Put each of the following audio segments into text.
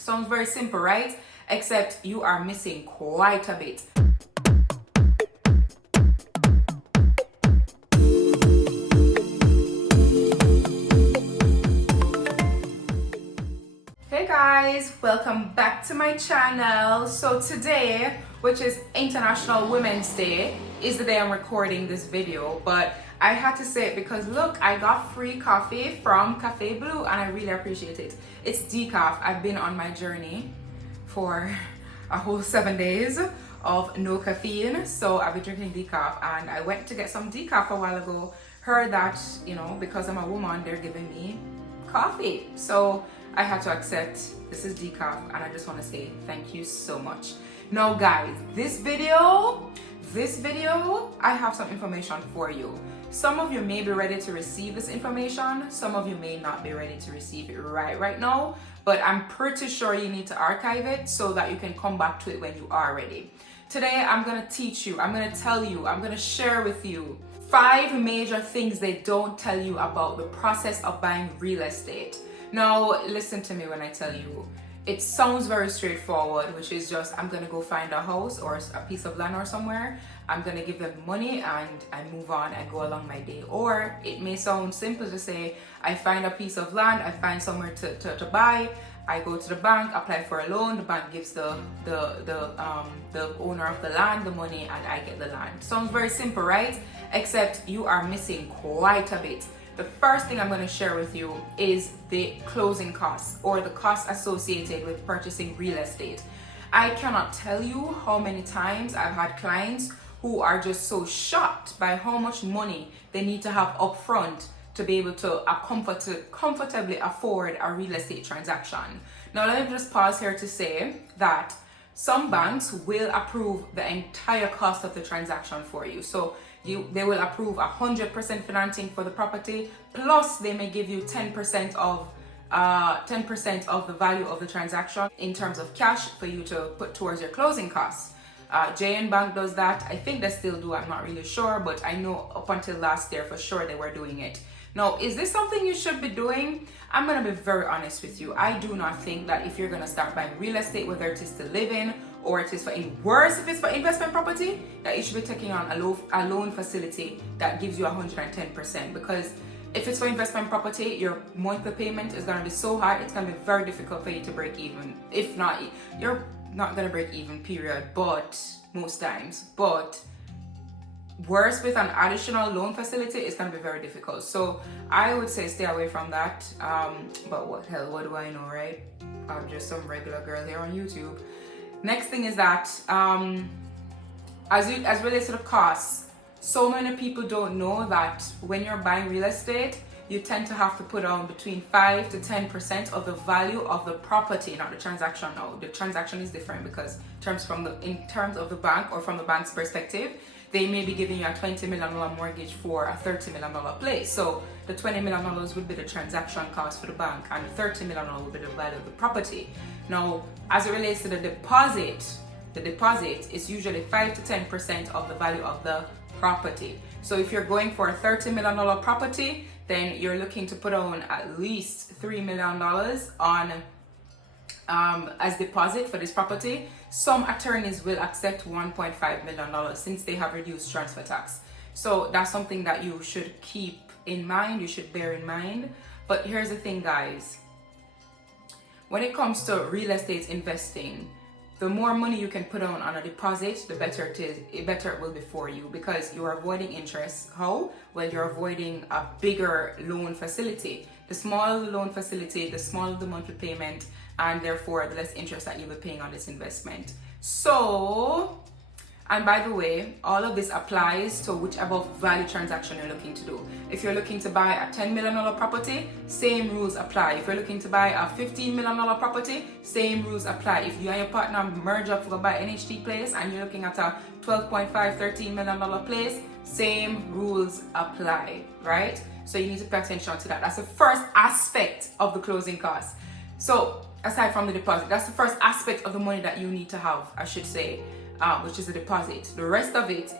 Sounds very simple, right? Except you are missing quite a bit. Hey guys, welcome back to my channel. So today, which is International Women's Day, is the day I'm recording this video, but I had to say it because look, I got free coffee from Cafe Blue and I really appreciate it. It's decaf. I've been on my journey for a whole 7 days of no caffeine, so I've been drinking decaf, and I went to get some decaf a while ago. Heard that, you know, because I'm a woman, they're giving me coffee, so I had to accept. This is decaf, and I just want to say thank you so much. Now guys, this video, I have some information for you. Some of you may be ready to receive this information, some of you may not be ready to receive it right now, but I'm pretty sure you need to archive it so that you can come back to it when you are ready. Today I'm going to teach you, I'm going to tell you, I'm going to share with you 5 major things they don't tell you about the process of buying real estate. Now listen to me when I tell you. It sounds very straightforward, which is just I'm gonna go find a house or a piece of land or somewhere. I'm gonna give them money and I move on and go along my day. Or it may sound simple to say I find a piece of land, I find somewhere to buy, I go to the bank, apply for a loan, the bank gives the owner of the land the money and I get the land. Sounds very simple, right? Except you are missing quite a bit. The first thing I'm going to share with you is the closing costs, or the costs associated with purchasing real estate. I cannot tell you how many times I've had clients who are just so shocked by how much money they need to have upfront to be able to comfortably afford a real estate transaction. Now let me just pause here to say that some banks will approve the entire cost of the transaction for you. So they will approve 100% financing for the property, plus they may give you 10% of the value of the transaction in terms of cash for you to put towards your closing costs. JN Bank does that. I think they still do. I'm not really sure, but I know up until last year for sure they were doing it. Now, is this something you should be doing? I'm going to be very honest with you. I do not think that if you're going to start buying real estate, whether it is to live in or it is for, worse, if it's for investment property, that you should be taking on a loan facility that gives you 110%. Because if it's for investment property, your monthly payment is going to be so high, it's going to be very difficult for you to break even. If not, you're not going to break even, period, but most times. But worse, with an additional loan facility, it's going to be very difficult. So I would say stay away from that. But what do I know, right? I'm just some regular girl here on YouTube. Next thing is that as relates to the costs, so many people don't know that when you're buying real estate, you tend to have to put on between 5 to 10% of the value of the property, not the transaction. Now, the transaction is different because in terms of the bank, or from the bank's perspective, they may be giving you a $20 million mortgage for a $30 million place. So the $20 million would be the transaction cost for the bank, and the $30 million would be the value of the property. Now, as it relates to the deposit is usually 5 to 10% of the value of the property. So if you're going for a $30 million property, then you're looking to put on at least $3 million on as deposit for this property. Some attorneys will accept $1.5 million since they have reduced transfer tax. So that's something that you should keep in mind, you should bear in mind. But here's the thing, guys. When it comes to real estate investing, the more money you can put on a deposit, the better it is. The better it will be for you, because you're avoiding interest. How? Well, you're avoiding a bigger loan facility. The smaller the loan facility, the smaller the monthly payment, and therefore the less interest that you'll be paying on this investment. So, and by the way, all of this applies to whichever value transaction you're looking to do. If you're looking to buy a $10 million property, same rules apply. If you're looking to buy a $15 million property, same rules apply. If you and your partner merge up to go buy an NHT place and you're looking at a $12.5, $13 million place, same rules apply, right? So you need to pay attention to that. That's the first aspect of the closing costs. So aside from the deposit, that's the first aspect of the money that you need to have, I should say, which is the deposit. The rest of it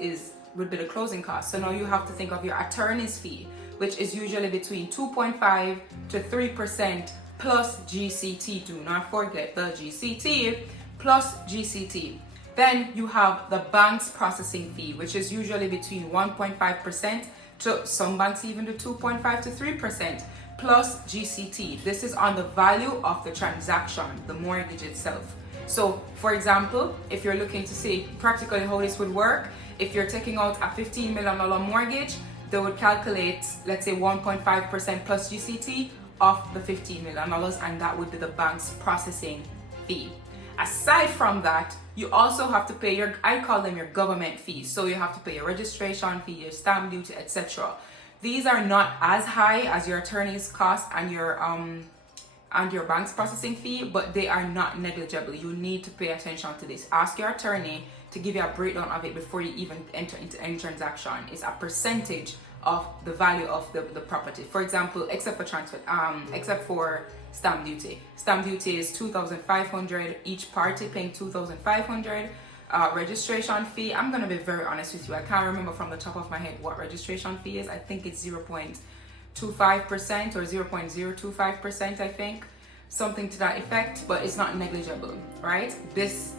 would be the closing costs. So now you have to think of your attorney's fee, which is usually between 2.5 to 3% plus GCT. Do not forget the GCT plus GCT. Then you have the bank's processing fee, which is usually between 1.5% to some banks even do 2.5 to 3% plus GCT. This is on the value of the transaction, the mortgage itself. So for example, if you're looking to see practically how this would work, if you're taking out a $15 million mortgage, they would calculate, let's say 1.5% plus GCT of the $15 million, and that would be the bank's processing fee. Aside from that, you also have to pay your, I call them your government fees. So you have to pay your registration fee, your stamp duty, etc. These are not as high as your attorney's cost and your bank's processing fee, but they are not negligible. You need to pay attention to this. Ask your attorney to give you a breakdown of it before you even enter into any transaction. It's a percentage of the value of the property. For example, except for stamp duty. Stamp duty is $2,500, each party paying $2,500. Registration fee, I'm gonna be very honest with you, I can't remember from the top of my head what registration fee is. I think it's 0.25% or 0.025%, I think, something to that effect, but it's not negligible, right? These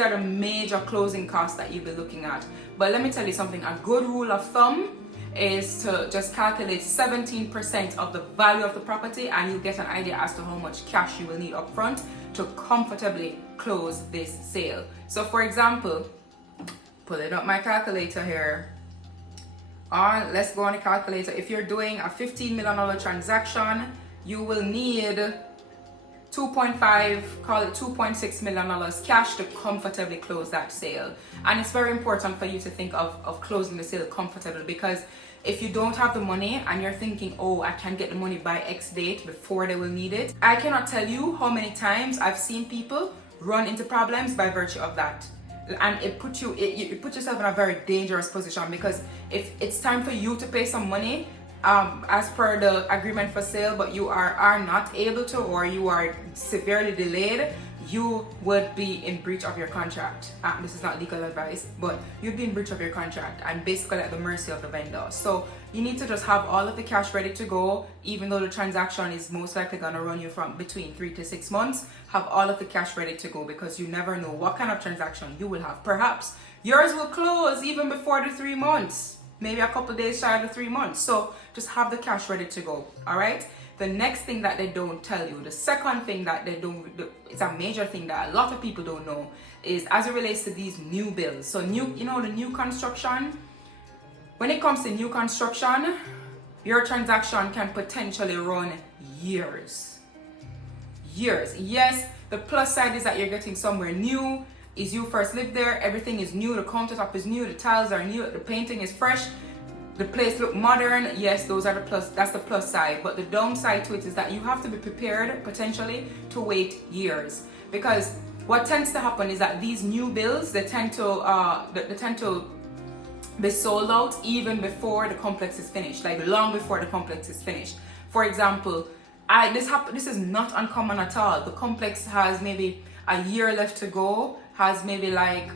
are the major closing costs that you'll be looking at. But let me tell you something, a good rule of thumb is to just calculate 17% of the value of the property, and you'll get an idea as to how much cash you will need up front to comfortably close this sale. So for example, pulling up my calculator here, let's go on the calculator. If you're doing a $15 million transaction, you will need $2.6 million cash to comfortably close that sale. And it's very important for you to think of closing the sale comfortably, because if you don't have the money and you're thinking, oh, I can get the money by X date before they will need it, I cannot tell you how many times I've seen people run into problems by virtue of that. And it put yourself in a very dangerous position, because if it's time for you to pay some money as per the agreement for sale, but you are not able to, or you are severely delayed, you would be in breach of your contract. This is not legal advice, but you'd be in breach of your contract and basically at the mercy of the vendor. So you need to just have all of the cash ready to go, even though the transaction is most likely going to run you from between 3 to 6 months. Have all of the cash ready to go, because you never know what kind of transaction you will have. Perhaps yours will close even before the 3 months, maybe a couple days shy of the 3 months. So just have the cash ready to go. All right. The next thing that they don't tell you, the second thing that they don't, it's a major thing that a lot of people don't know, is as it relates to these new builds. So the new construction, when it comes to new construction, your transaction can potentially run years. Yes, the plus side is that you're getting somewhere new. Is you first lived there, everything is new, the countertop is new, the tiles are new, the painting is fresh, the place look modern. Yes, those are the plus, that's the plus side. But the downside to it is that you have to be prepared potentially to wait years, because what tends to happen is that these new builds, they tend to be sold out even before the complex is finished, like long before the complex is finished. For example, this is not uncommon at all. The complex has maybe a year left to go, has maybe like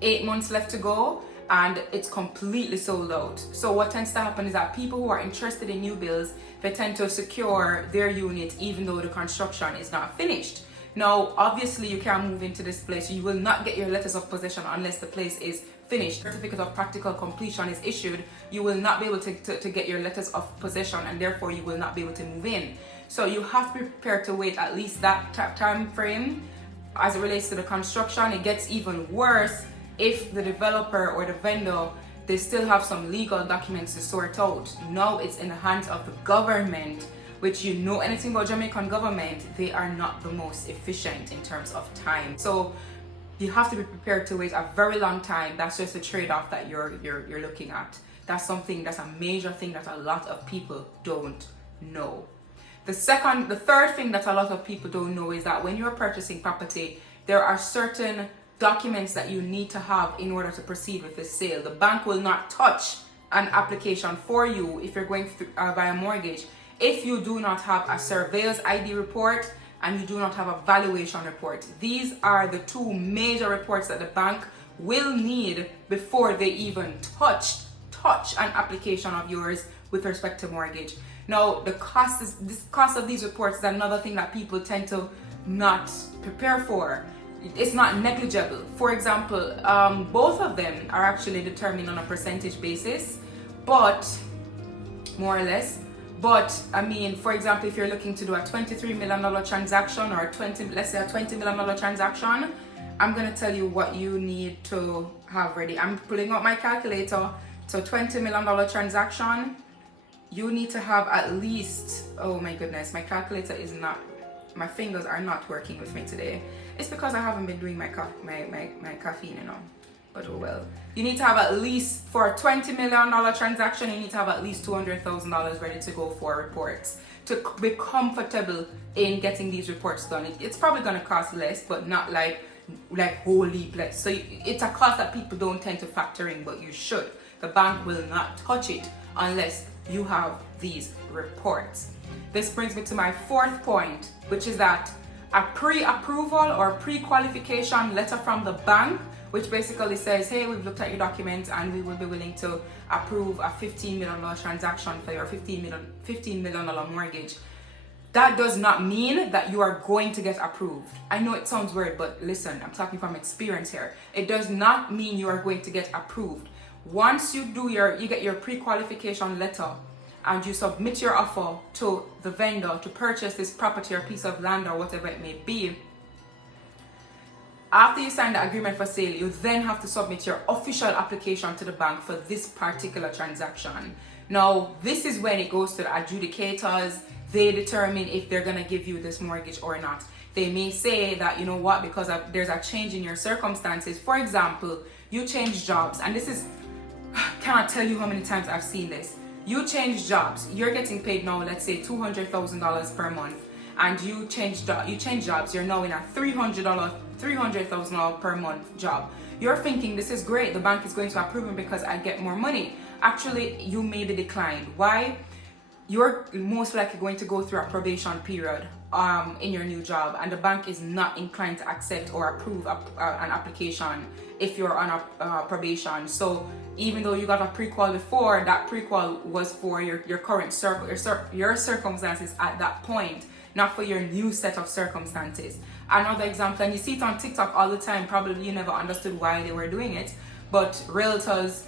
8 months left to go, and it's completely sold out. So what tends to happen is that people who are interested in new builds, they tend to secure their unit even though the construction is not finished. Now, obviously you can't move into this place. You will not get your letters of possession unless the place is finished. Certificate of practical completion is issued. You will not be able to get your letters of possession, and therefore you will not be able to move in. So you have to be prepared to wait at least that time frame. As it relates to the construction, it gets even worse if the developer or the vendor, they still have some legal documents to sort out. Now it's in the hands of the government, which, you know anything about Jamaican government, they are not the most efficient in terms of time. So you have to be prepared to wait a very long time. That's just a trade-off that you're looking at. That's a major thing that a lot of people don't know. The third thing that a lot of people don't know is that when you're purchasing property, there are certain documents that you need to have in order to proceed with the sale. The bank will not touch an application for you if you're going via mortgage if you do not have a surveyor's ID report and you do not have a valuation report. These are the two major reports that the bank will need before they even touch an application of yours with respect to mortgage. Now, this cost of these reports is another thing that people tend to not prepare for. It's not negligible. For example, both of them are actually determined on a percentage basis, but more or less. But I mean, for example, if you're looking to do a $23 million transaction or let's say a $20 million transaction, I'm gonna tell you what you need to have ready. I'm pulling out my calculator. So $20 million transaction, you need to have at least, oh my goodness, my calculator is not, my fingers are not working with me today. It's because I haven't been doing my caffeine, you know. But oh well. You need to have at least, for a $20 million transaction, you need to have at least $200,000 ready to go for reports to be comfortable in getting these reports done. It's probably going to cost less, but not like whole heap less. So it's a cost that people don't tend to factor in, but you should. The bank will not touch it unless you have these reports. This brings me to my fourth point, which is that a pre-approval or pre-qualification letter from the bank, which basically says, hey, we've looked at your documents and we will be willing to approve a $15 million transaction for your $15 million mortgage. That does not mean that you are going to get approved. I know it sounds weird, but listen, I'm talking from experience here. It does not mean you are going to get approved. Once you get your pre-qualification letter and you submit your offer to the vendor to purchase this property or piece of land or whatever it may be, after you sign the agreement for sale, you then have to submit your official application to the bank for this particular transaction. Now, this is when it goes to the adjudicators. They determine if they're going to give you this mortgage or not. They may say that, you know what, because there's a change in your circumstances. For example, you change jobs, and this is, cannot tell you how many times I've seen this. You change jobs. You're getting paid now, let's say $200,000 per month, and you change jobs. You're now in a $300,000 per month job. You're thinking, this is great. The bank is going to approve me because I get more money. Actually, you may be declined. Why? You're most likely going to go through a probation period in your new job, and the bank is not inclined to accept or approve an application if you're on a probation. So even though you got a pre-qual before, that pre-qual was for your current your circumstances at that point, not for your new set of circumstances. Another example, and you see it on TikTok all the time, probably you never understood why they were doing it, but realtors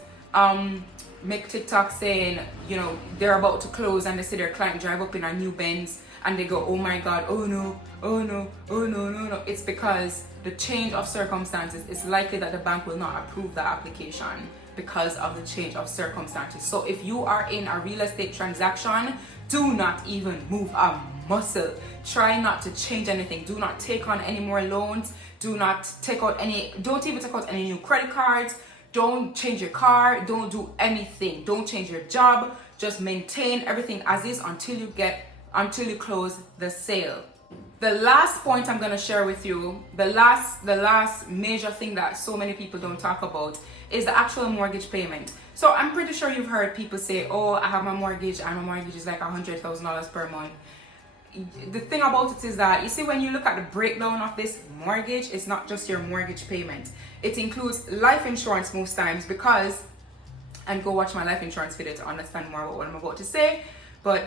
make TikTok saying, you know, they're about to close and they see their client drive up in a new Benz and they go, oh my God, oh no, oh no, oh no, no, no. It's because the change of circumstances, it's likely that the bank will not approve the application because of the change of circumstances. So if you are in a real estate transaction, do not even move a muscle. Try not to change anything. Do not take on any more loans. Don't even take out any new credit cards. Don't change your car. Don't do anything. Don't change your job. Just maintain everything as is until you close the sale. The last point I'm going to share with you, the last major thing that so many people don't talk about, is the actual mortgage payment. So I'm pretty sure you've heard people say, oh, I have my mortgage and my mortgage is like $100,000 per month. The thing about it is that, you see, when you look at the breakdown of this mortgage, it's not just your mortgage payment. It includes life insurance most times, because, and go watch my life insurance video to understand more about what I'm about to say, but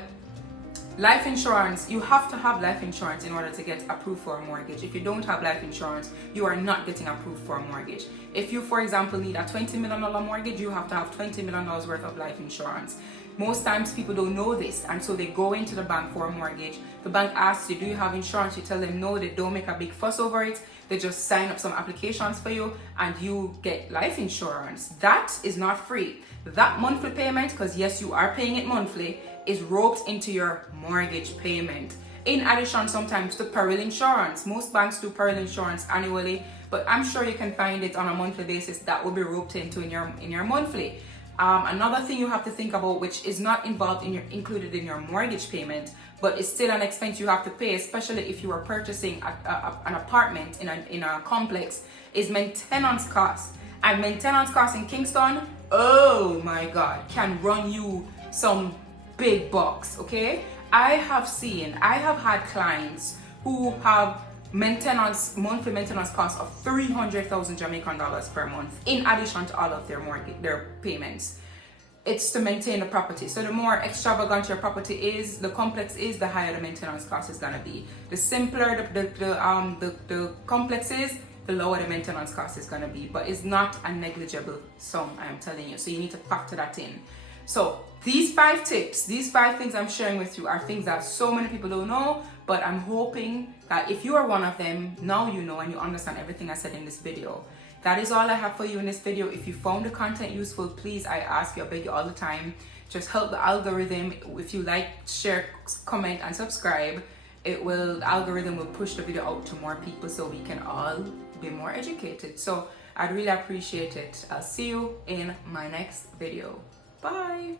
life insurance, you have to have life insurance in order to get approved for a mortgage. If you don't have life insurance, you are not getting approved for a mortgage. If you, for example, need a $20 million mortgage, you have to have $20 million worth of life insurance. Most times people don't know this, and so they go into the bank for a mortgage. The bank asks you, do you have insurance? You tell them no. They don't make a big fuss over it. They just sign up some applications for you and you get life insurance. That is not free. That monthly payment, because yes, you are paying it monthly, is roped into your mortgage payment. In addition, sometimes to peril insurance. Most banks do peril insurance annually, but I'm sure you can find it on a monthly basis that will be roped into in your monthly. Another thing you have to think about, which is not included in your mortgage payment, but it's still an expense you have to pay, especially if you are purchasing an apartment in a complex, is maintenance costs. And maintenance costs in Kingston, oh my God, can run you some big bucks, okay? I have had clients who have monthly maintenance costs of 300,000 Jamaican dollars per month, in addition to all of their payments. it's to maintain the property. So the more extravagant your property is, the complex is, the higher the maintenance cost is gonna be. The simpler the complex is, the lower the maintenance cost is gonna be. But it's not a negligible sum, I am telling you. So you need to factor that in. So these 5 tips, these 5 things I'm sharing with you are things that so many people don't know, but I'm hoping that if you are one of them, now you know and you understand everything I said in this video. That is all I have for you in this video. If you found the content useful, please, I ask you, I beg you all the time, just help the algorithm. If you like, share, comment, and subscribe, the algorithm will push the video out to more people so we can all be more educated. So I'd really appreciate it. I'll see you in my next video. Bye.